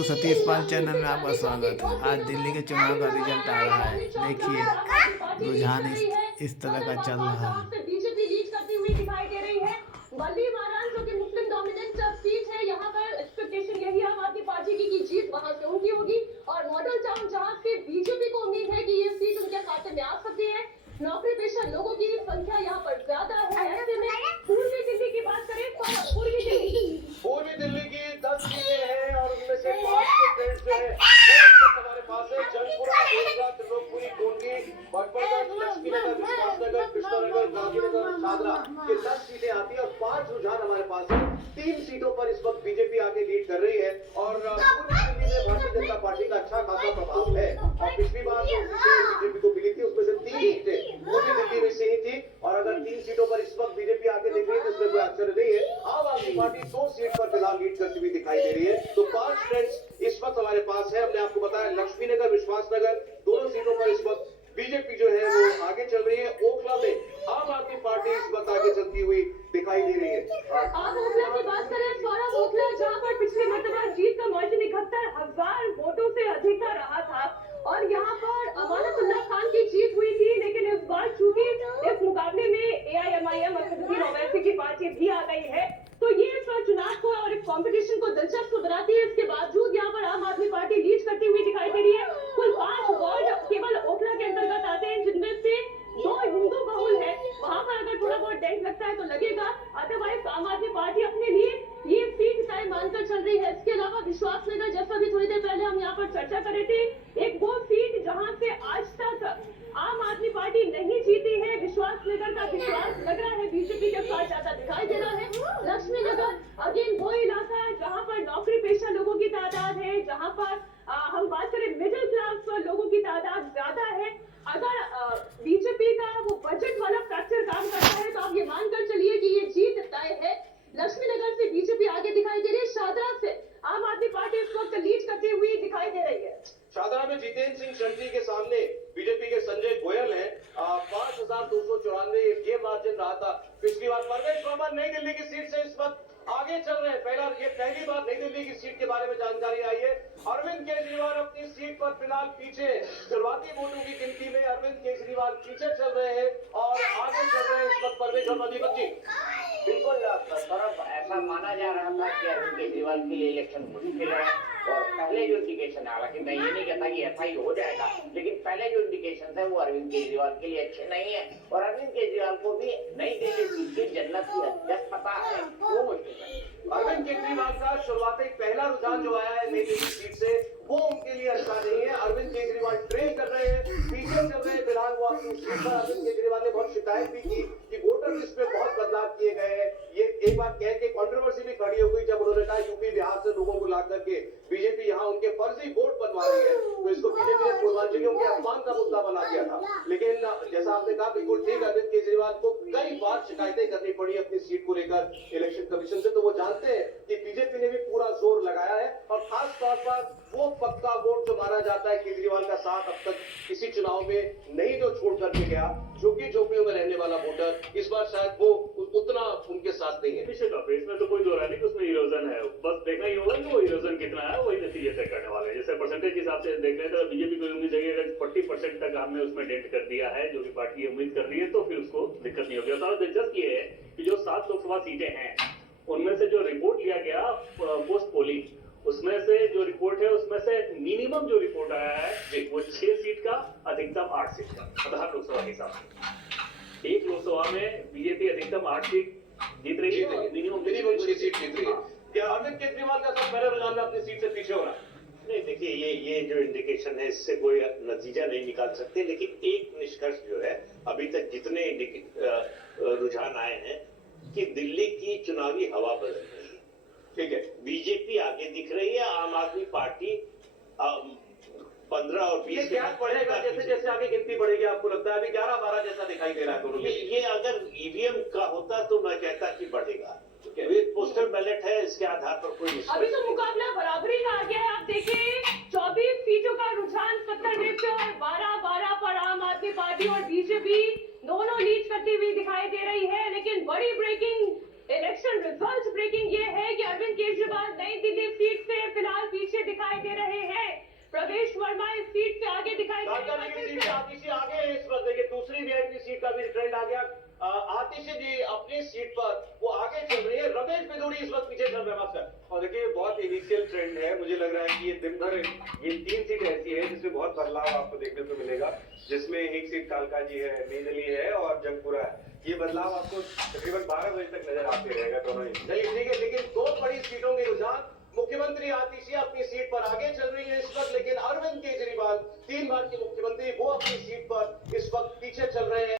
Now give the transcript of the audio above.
दोस्तों, सतीश पाल चैनल में आपका स्वागत है। आज दिल्ली के चुनाव का रिजल्ट आ रहा है। देखिए रुझान इस तरह का चल रहा है। बीजेपी लीड करती हुई दिखाई दे रही है। बल्ली मारान जो कि मुस्लिम डोमिनेंट सीट है, यहाँ पर एक्सपेक्टेशन यही आम आदमी पार्टी की जीत वहां से उनकी होगी। और मॉडल टाउन जहाँ से बीजेपी को उम्मीद है कि ये सीट उनके खाते में आ सकती है। नौकरी पेशा लोगों की संख्या यहाँ पर ज्यादा है। ऐसे में पूर्वी दिल्ली की बात करें तो पूर्वी दिल्ली की 10 सीटें हैं और उनमें से 5 के ट्रेंड्स जो है हमारे पास है। जंगपुरा, बेलगा, त्रिलोकपुरी, कोंडी, भटपरगंज, लक्ष्मीनगर, विश्वासनगर, कृष्णानगर, गांधीनगर, शादरा ये 10 सीटें आती है और 5 रुझान हमारे पास है। 3 सीटों पर इस वक्त बीजेपी आगे लीड कर रही है और पूरी दिल्ली में भारतीय जनता पार्टी का अच्छा खासा प्रभाव है। और पिछली बार जो बीजेपी को मिली थी उसमें से 3 सीटें पूरी दिल्ली में से ही थी और अगर 3 सीटों पर इस वक्त बीजेपी आगे दिख रही है तो इसमें कोई आश्चर्य नहीं है। आम आदमी पार्टी 2 सीट पर फिलहाल लीड करती हुई दिखाई दे रही है। तो 5 ट्रेंड्स इस वक्त हमारे पास है। हमने आपको बताया लक्ष्मीनगर, विश्वासनगर दोनों सीटों पर इस वक्त बीजेपी जो है वो आगे चल रही है। ओखला में आम आदमी पार्टी इस वक्त आगे चलती हुई दिखाई दे रही है। आप ओखला की बात करें, सौरभ ओखला जहां पर पिछले मरतबा जीत का मार्जिन 71,000 वोटों से अधिक का रहा था और यहाँ पर अमानतुल्लाह खान की जीत हुई थी, लेकिन इस बार चूंकि इस मुकाबले में AIMIM असदुद्दीन ओवैसी की पार्टी भी आ गई है तो ये इस बार चुनाव को और इस कॉम्पिटिशन को दिलचस्प बनाती है। इसके बावजूद यहाँ पर आम आदमी पार्टी लीड करती हुई दिखाई दे रही है। कुल 5 वार्ड केवल ओखला के अंतर्गत आते हैं जिनमें से 2 हिंदू बहुल है। वहाँ पर अगर थोड़ा बहुत डेंट लगता है तो लगेगा, अदरवाइज आम आदमी पार्टी अपने लिए ये सीट तय मानकर चल रही है। इसके अलावा विश्वासनगर, जैसा भी थोड़ी देर पहले हम यहाँ पर चर्चा कर रहे थे, एक वो सीट जहाँ से आज तक आम आदमी पार्टी नहीं जीती है। विश्वासनगर का विश्वास लग रहा है बीजेपी के साथ ज्यादा दिखाई दे रहा है। लक्ष्मीनगर अगेन वो इलाका है जहाँ पर नौकरी पेशा लोगों की तादाद है, जहाँ पर हम बात करें मिडिल क्लास लोगों की तादाद ज्यादा है। अगर बीजेपी का वो बजट वाला फैक्टर काम करता है तो आप ये मानकर चलिए कि ये जीत तय है। लक्ष्मीनगर से बीजेपी आगे दिखाई दे रही है। शादरा से आम आदमी पार्टी इस वक्त लीड करती हुई दिखाई दे रही है। शादरा में जितेंद्र सिंह शर्जी के सामने बीजेपी के संजय गोयल है। 5,294 ये मार्जिन रहा था पिछली बार। परवेश वर्मा नई दिल्ली की सीट से इस वक्त आगे चल रहे हैं। ये पहली बार नई दिल्ली की सीट के बारे में जानकारी आई है। अरविंद केजरीवाल अपनी सीट पर फिलहाल पीछे, शुरुआती वोटों की गिनती में अरविंद केजरीवाल पीछे चल रहे हैं और आगे चल रहे हैं इस वक्त परवेश वर्मा। दीपक जी, बिल्कुल सौरभ, ऐसा माना जा रहा था कि अरविंद केजरीवाल के लिए इलेक्शन मुश्किल है और पहले जो इंडिकेशन है, हालांकि मैं ये नहीं कहता कि ऐसा ही हो जाएगा, लेकिन पहले जो इंडिकेशन है वो अरविंद केजरीवाल के लिए अच्छे नहीं है और अरविंद केजरीवाल को भी नई दिल्ली सीट की जन्नत की हकीकत पता है, वो मुश्किल है। अरविंद केजरीवाल का शुरुआती पहला रुझान जो आया है नई दिल्ली सीट से वो उनके लिए अच्छा नहीं है। अरविंद केजरीवाल ट्रेन कर रहे हैं, पीछे चल रहे हैं फिलहाल वो अपनी सीट पर। अरविंद केजरीवाल ने बहुत शिकायत भी की कि वोटर लिस्ट में बहुत बदलाव किए गए हैं। ये एक बार कह के कंट्रोवर्सी भी खड़ी हो गई जब उन्होंने कहा यूपी बिहार से लोगों को ला करके बीजेपी यहाँ उनके फर्जी वोट बनवा रही है, तो इसको बीजेपी ने पूर्वांचलियों के अपमान का मुद्दा बना दिया था। लेकिन जैसा आपने कहा बिल्कुल ठीक, अरविंद केजरीवाल को कई बार शिकायतें करनी पड़ी अपनी सीट को लेकर इलेक्शन कमीशन से, तो वो जानते हैं कि बीजेपी ने भी पूरा जोर लगाया है और खास तौर पर वो पक्का वोट जो माना जाता है केजरीवाल का साथ अब तक किसी चुनाव में नहीं जो छोड़ करके गया, झुग्गी झोपड़ियों में रहने वाला वोटर, इस बार शायद वो उतना उनके साथ नहीं है। इसमें तो कोई दो राय नहीं कि उसमें इरोजन है, बस देखना ही होगा कि वो इरोजन कितना है, वही नतीजे तय करने वाले हैं। जैसे परसेंटेज के हिसाब से देख रहे हैं तो बीजेपी को उम्मीद है अगर 40% तक हमने उसमें डेंट कर दिया है जो कि पार्टी उम्मीद कर रही है तो फिर उसको दिक्कत नहीं होगी। और दिलचस्प ये है कि जो 7 लोकसभा सीटें हैं उनमें से जो रिपोर्ट लिया गया पोस्ट पोलिंग, उसमें से जो रिपोर्ट है उसमें से मिनिमम जो रिपोर्ट आया है वो 6 सीट का, अधिकतम 8 सीट का, हर लोकसभा के हिसाब से। एक लोकसभा में बीजेपी अधिकतम 8 सीट जीत रही है, मिनिमम 6 सीट जीत रही है। क्या अरविंद केजरीवाल का सब पहले रुझान में अपनी सीट से पीछे हो रहा है? नहीं, देखिए ये जो इंडिकेशन है इससे कोई नतीजा नहीं निकाल सकते, लेकिन एक निष्कर्ष जो है अभी तक जितने रुझान आए हैं कि दिल्ली की चुनावी हवा बदल रही है। ठीक है, बीजेपी आगे दिख रही है, आम आदमी पार्टी 15 और 20 क्या बढ़ेगा जैसे जैसे आगे गिनती बढ़ेगी? आपको लगता है अभी 11-12 जैसा दिखाई दे रहा है दोनों? ये अगर ईवीएम का होता तो मैं कहता कि बढ़ेगा। पोस्टल बैलेट है, इसके आधार पर कोई अभी तो मुकाबला बराबरी का आ गया है। आप देखिए 24 सीटों का रुझान 70 में से और 12-12 पर आम आदमी पार्टी और बीजेपी दोनों लीड करती हुई दिखाई दे रही है। लेकिन बड़ी ब्रेकिंग इलेक्शन रिजल्ट ब्रेकिंग ये है कि अरविंद केजरीवाल नई दिल्ली सीट से फिलहाल पीछे दिखाई दिखाई दे रहे हैं। प्रवेश वर्मा इस सीट से आगे दिखाई दे रहे हैं। सीट से आतिशी आगे है इस वक्त। देखिए दूसरी वीआईपी सीट का भी ट्रेंड आ गया। आतिशी जी अपनी सीट पर वो आगे चल रही है। रमेश बिधूड़ी इस वक्त पीछे चल रहे हैं मास्टर। और देखिए बहुत इनिशियल ट्रेंड है। मुझे लग रहा है कि ये दिन भर ये 3 सीट ऐसी है जिसमें बहुत बदलाव आपको देखने को मिलेगा, जिसमें एक सीट कालका जी है, नीदली है और जंगपुरा है। ये बदलाव आपको तकरीबन 12 बजे तक नजर आते रहेगा दोनों ही। चलिए ठीक है, लेकिन 2 बड़ी सीटों के रुझान। मुख्यमंत्री आतिशी अपनी सीट पर आगे चल रही है इस वक्त, लेकिन अरविंद केजरीवाल 3 बार के मुख्यमंत्री वो अपनी सीट पर इस वक्त पीछे चल रहे हैं।